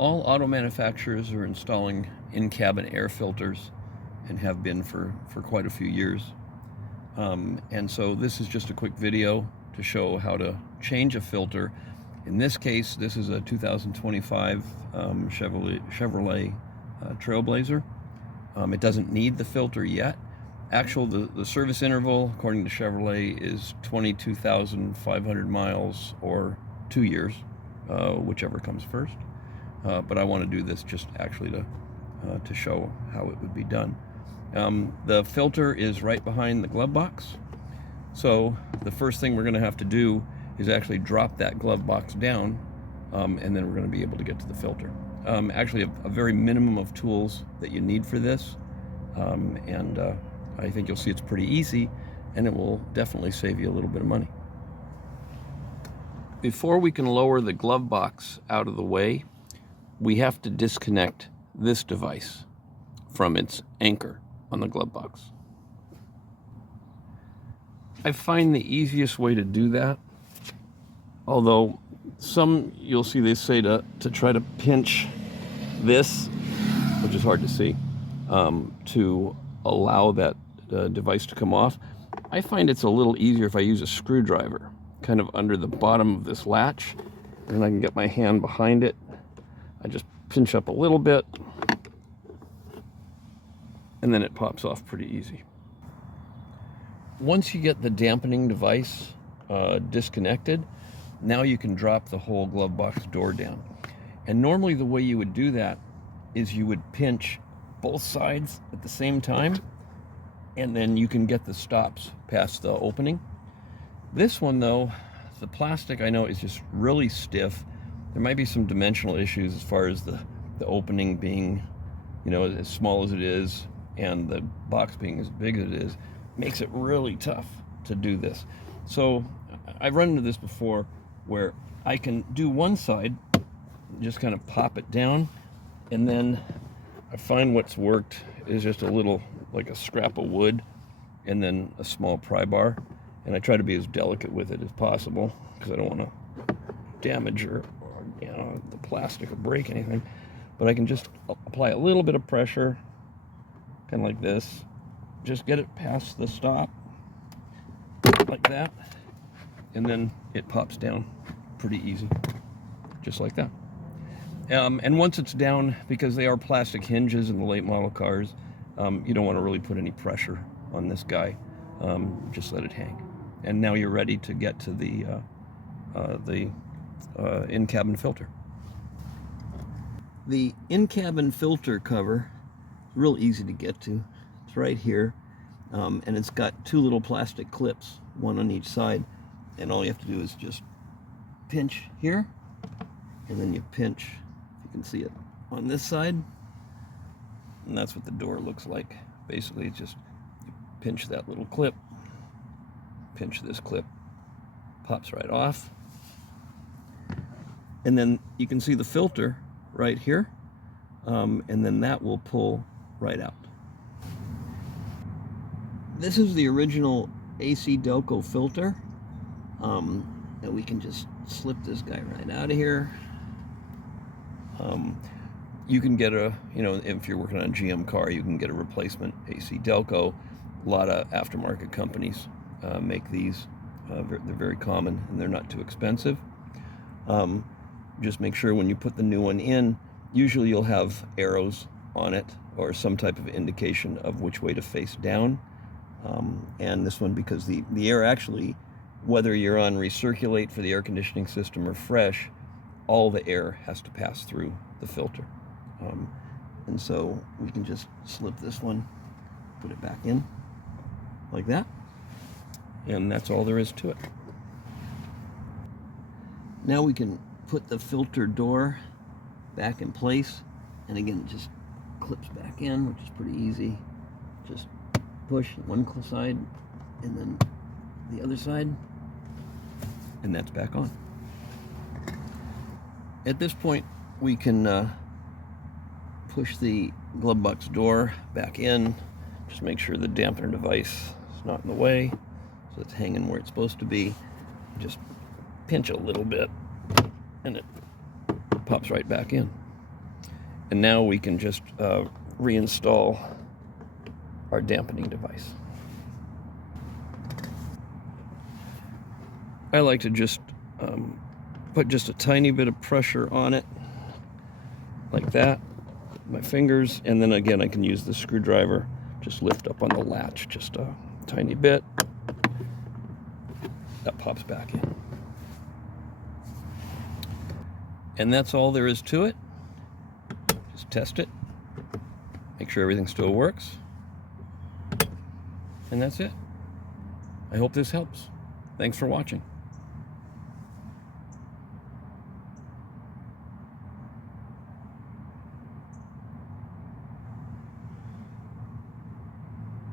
All auto manufacturers are installing in-cabin air filters and have been for quite a few years. And so this is just a quick video to show how to change a filter. In this case, this is a 2025 Chevrolet Trailblazer. It doesn't need the filter yet. The service interval, according to Chevrolet, is 22,500 miles or 2 years, whichever comes first. But I want to do this just actually to show how it would be done. The filter is right behind the glove box. So the first thing we're going to have to do is actually drop that glove box down, and then we're going to be able to get to the filter. Actually, a very minimum of tools that you need for this, and I think you'll see it's pretty easy, and it will definitely save you a little bit of money. Before we can lower the glove box out of the way, we have to disconnect this device from its anchor on the glove box. I find the easiest way to do that, although you'll see they say to try to pinch this, which is hard to see, to allow that device to come off. I find it's a little easier if I use a screwdriver kind of under the bottom of this latch, and I can get my hand behind it. I just pinch up a little bit, and then it pops off pretty easy. Once you get the dampening device disconnected, now you can drop the whole glove box door down. And normally the way you would do that is you would pinch both sides at the same time, and then you can get the stops past the opening. This one though, the plastic I know is just really stiff. There might be some dimensional issues as far as the opening being, as small as it is, and the box being as big as it is, makes it really tough to do this. So I've run into this before where I can do one side, just kind of pop it down, and then I find what's worked is just a little, like a scrap of wood, and then a small pry bar. And I try to be as delicate with it as possible because I don't want to damage or the plastic or break anything. But I can just apply a little bit of pressure, kind of like this, just get it past the stop, like that, and then it pops down pretty easy, just like that. And once it's down, because they are plastic hinges in the late model cars, you don't want to really put any pressure on this guy. Just let it hang. And now you're ready to get to the in-cabin filter. The in-cabin filter cover is real easy to get to. It's right here, and it's got two little plastic clips, one on each side, and all you have to do is just pinch here, and then you pinch, if you can see it, on this side, and that's what the door looks like. Basically, it's just you pinch that little clip, pinch this clip, pops right off, and then you can see the filter right here, and then that will pull right out. This is the original AC Delco filter, and we can just slip this guy right out of here. You can get if you're working on a GM car, you can get a replacement AC Delco. A lot of aftermarket companies make these. They're very common, and they're not too expensive. Just make sure when you put the new one in, usually you'll have arrows on it or some type of indication of which way to face down. And this one, because the air actually, whether you're on recirculate for the air conditioning system or fresh, all the air has to pass through the filter. And so we can just slip this one, put it back in like that, and that's all there is to it. Now we can put the filter door back in place, and again, it just clips back in, which is pretty easy. Just push one side and then the other side, and that's back on. At this point, we can push the glove box door back in. Just make sure the dampener device is not in the way, so it's hanging where it's supposed to be. Just pinch a little bit, and it pops right back in. And now we can just reinstall our dampening device. I like to just put just a tiny bit of pressure on it, like that, my fingers, and then again I can use the screwdriver, just lift up on the latch just a tiny bit. That pops back in. And that's all there is to it. Just test it, make sure everything still works, and that's it. I hope this helps. Thanks for watching.